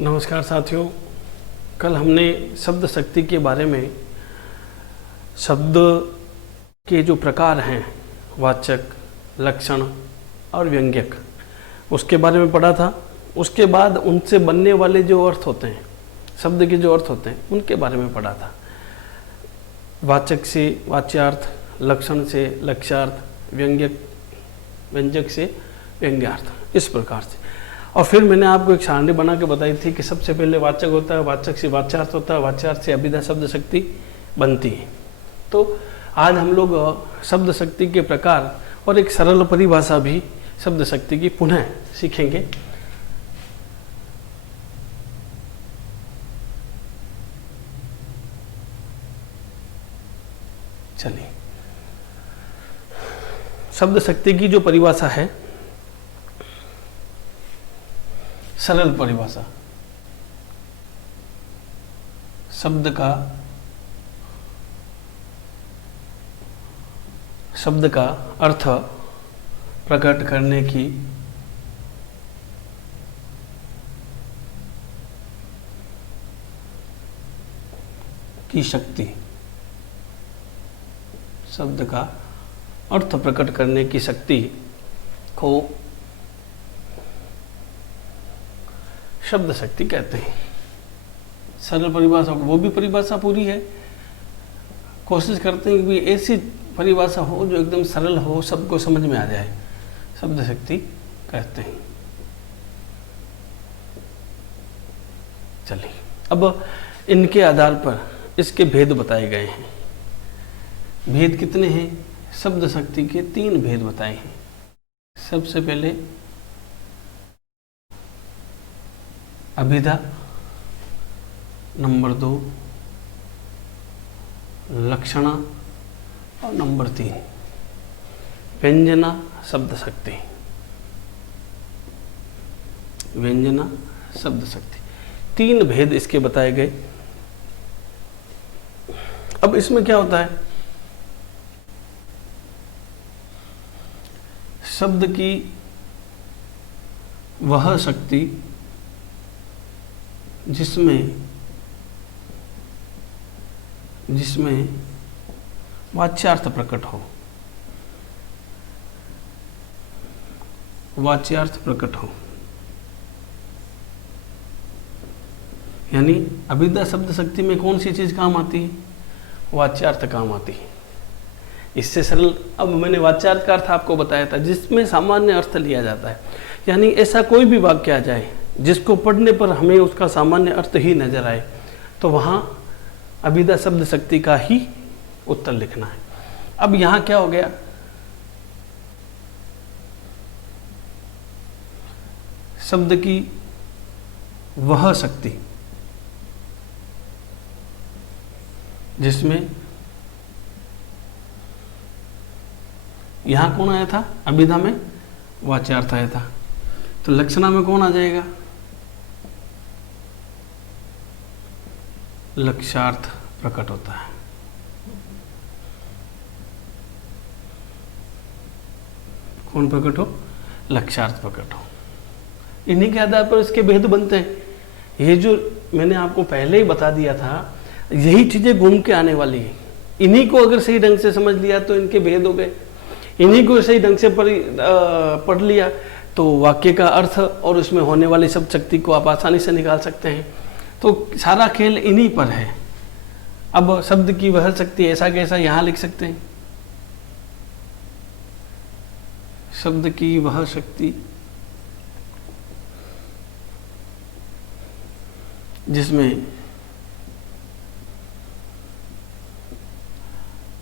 नमस्कार साथियों। कल हमने शब्द शक्ति के बारे में शब्द के जो प्रकार हैं, वाचक, लक्षण और व्यंग्यक, उसके बारे में पढ़ा था। उसके बाद उनसे बनने वाले जो अर्थ होते हैं, शब्द के जो अर्थ होते हैं, उनके बारे में पढ़ा था। वाचक से वाच्यार्थ, लक्षण से लक्ष्यार्थ, व्यंजक से व्यंग्यार्थ, इस प्रकार से। और फिर मैंने आपको एक सारणी बना के बताई थी कि सबसे पहले वाचक होता है, वाचक से वाच्यार्थ होता है, वाच्यार्थ से अभिधा शब्द शक्ति बनती है। तो आज हम लोग शब्द शक्ति के प्रकार और एक सरल परिभाषा भी शब्द शक्ति की पुनः सीखेंगे। चलिए, शब्द शक्ति की जो परिभाषा है, सरल परिभाषा, शब्द का अर्थ प्रकट करने की शक्ति, शब्द का अर्थ प्रकट करने की शक्ति को शब्द शक्ति कहते हैं। सरल परिभाषा, वो भी परिभाषा पूरी है। कोशिश करते हैं कि ऐसी परिभाषा हो जो एकदम सरल हो, सबको समझ में आ जाए, शब्द शक्ति कहते हैं। चलिए, अब इनके आधार पर इसके भेद बताए गए हैं। भेद कितने हैं? शब्द शक्ति के 3 भेद बताए हैं। सबसे पहले अभिधा, नंबर 2 लक्षणा और नंबर 3 व्यंजना शब्द शक्ति। व्यंजना शब्द शक्ति, 3 भेद इसके बताए गए। अब इसमें क्या होता है? शब्द की वह शक्ति जिसमें वाच्यार्थ प्रकट हो, वाच्यार्थ प्रकट हो, यानी अभिधा शब्द शक्ति में कौन सी चीज काम आती है? वाच्यार्थ काम आती है। इससे सरल, अब मैंने वाच्यार्थ का अर्थ आपको बताया था, जिसमें सामान्य अर्थ लिया जाता है। यानी ऐसा कोई भी वाक्य आ जाए जिसको पढ़ने पर हमें उसका सामान्य अर्थ ही नजर आए, तो वहां अभिधा शब्द शक्ति का ही उत्तर लिखना है। अब यहां क्या हो गया? शब्द की वह शक्ति जिसमें, यहां कौन आया था? अभिधा में वाच्यार्थ आया था। तो लक्षणा में कौन आ जाएगा? लक्ष्यार्थ प्रकट होता है। कौन प्रकट हो? लक्ष्यार्थ प्रकट हो। इन्हीं के आधार पर इसके भेद बनते हैं। ये जो मैंने आपको पहले ही बता दिया था, यही चीजें घूम के आने वाली है। इन्हीं को अगर सही ढंग से समझ लिया तो इनके भेद हो गए। इन्हीं को सही ढंग से पढ़ लिया तो वाक्य का अर्थ और उसमें होने वाली शब्द शक्ति को आप आसानी से निकाल सकते हैं। तो सारा खेल इन्हीं पर है। अब शब्द की वह शक्ति ऐसा कैसा यहां लिख सकते हैं। शब्द की वह शक्ति जिसमें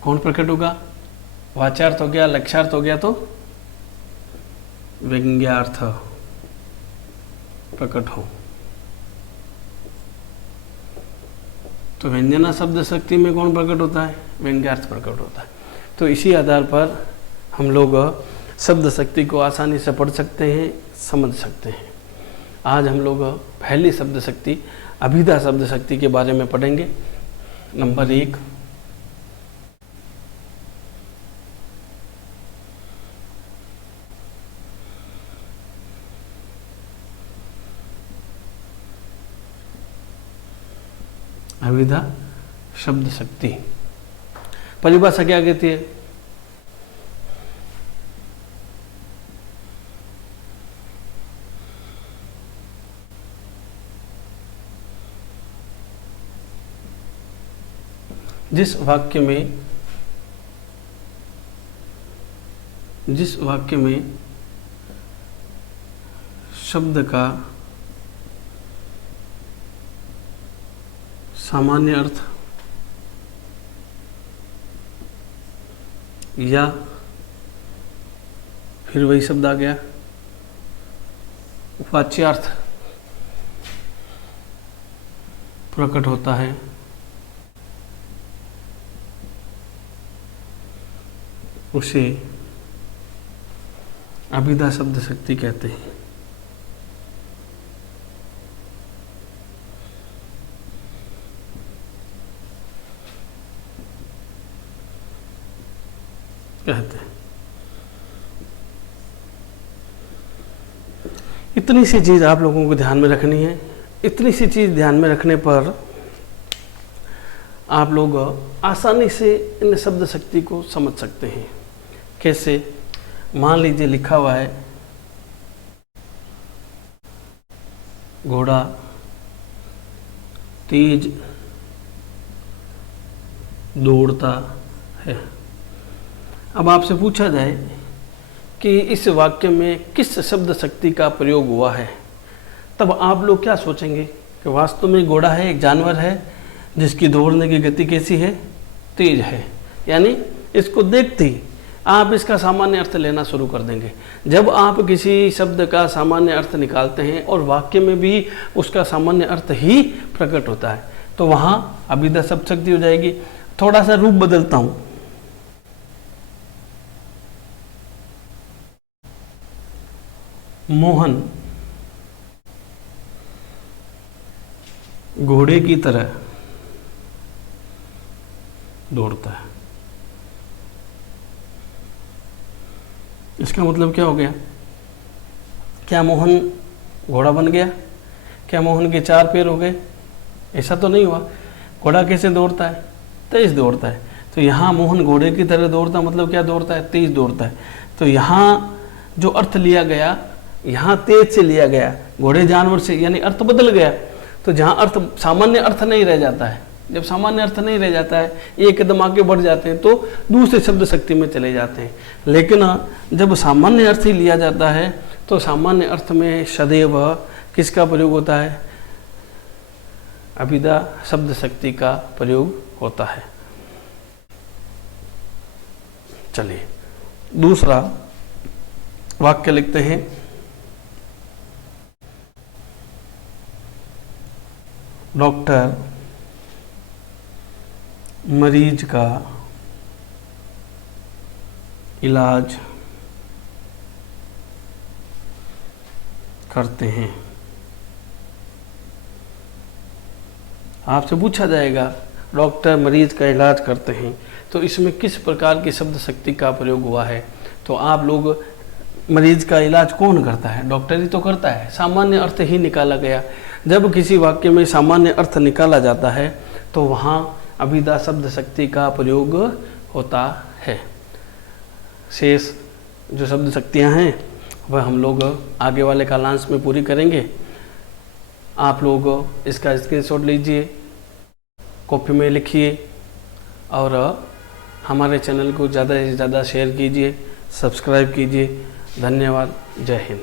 कौन प्रकट होगा? वाच्यार्थ हो गया, लक्ष्यार्थ हो गया, तो व्यंग्यार्थ प्रकट हो। तो व्यंजना शब्द शक्ति में कौन प्रकट होता है? व्यंग्यार्थ प्रकट होता है। तो इसी आधार पर हम लोग शब्द शक्ति को आसानी से पढ़ सकते हैं, समझ सकते हैं। आज हम लोग पहली शब्द शक्ति, अभिधा शब्द शक्ति के बारे में पढ़ेंगे। नंबर 1, अभिधा शब्द शक्ति। परिभाषा क्या कहती है? जिस वाक्य में शब्द का सामान्य अर्थ या फिर वही शब्द आ गया वाच्यार्थ प्रकट होता है, उसे अभिधा शब्द शक्ति कहते हैं। इतनी सी चीज आप लोगों को ध्यान में रखनी है। इतनी सी चीज ध्यान में रखने पर आप लोग आसानी से इन शब्द शक्ति को समझ सकते हैं। कैसे? मान लीजिए लिखा हुआ है घोड़ा तेज दौड़ता है। अब आपसे पूछा जाए कि इस वाक्य में किस शब्द शक्ति का प्रयोग हुआ है, तब आप लोग क्या सोचेंगे कि वास्तव में घोड़ा है, एक जानवर है जिसकी दौड़ने की गति कैसी है? तेज है। यानी इसको देखते ही आप इसका सामान्य अर्थ लेना शुरू कर देंगे। जब आप किसी शब्द का सामान्य अर्थ निकालते हैं और वाक्य में भी उसका सामान्य अर्थ ही प्रकट होता है, तो वहाँ अभिधा शब्द शक्ति हो जाएगी। थोड़ा सा रूप बदलता हूँ। मोहन घोड़े की तरह दौड़ता है। इसका मतलब क्या हो गया? क्या मोहन घोड़ा बन गया? क्या मोहन के 4 पैर हो गए? ऐसा तो नहीं हुआ। घोड़ा कैसे दौड़ता है? तेज दौड़ता है। तो यहाँ मोहन घोड़े की तरह दौड़ता मतलब क्या दौड़ता है? तेज दौड़ता है। तो यहाँ जो अर्थ लिया गया, यहाँ तेज से लिया गया, घोड़े जानवर से, यानी अर्थ बदल गया। तो जहाँ अर्थ सामान्य अर्थ नहीं रह जाता है, जब सामान्य अर्थ नहीं रह जाता है, एक कदम आगे बढ़ जाते हैं तो दूसरे शब्द शक्ति में चले जाते हैं। लेकिन जब सामान्य अर्थ ही लिया जाता है तो सामान्य अर्थ में सदैव किसका प्रयोग होता है? अभिधा शब्द शक्ति का प्रयोग होता है। चलिए दूसरा वाक्य लिखते हैं। डॉक्टर मरीज का इलाज करते हैं। आपसे पूछा जाएगा डॉक्टर मरीज का इलाज करते हैं, तो इसमें किस प्रकार की शब्द शक्ति का प्रयोग हुआ है? तो आप लोग, मरीज का इलाज कौन करता है? डॉक्टर ही तो करता है। सामान्य अर्थ ही निकाला गया। जब किसी वाक्य में सामान्य अर्थ निकाला जाता है तो वहाँ अभिधा शब्द शक्ति का प्रयोग होता है। शेष जो शब्द शक्तियाँ हैं वह हम लोग आगे वाले कालांश में पूरी करेंगे। आप लोग इसका स्क्रीनशॉट लीजिए, कॉपी में लिखिए और हमारे चैनल को ज़्यादा से ज़्यादा शेयर कीजिए, सब्सक्राइब कीजिए। धन्यवाद। जय हिंद।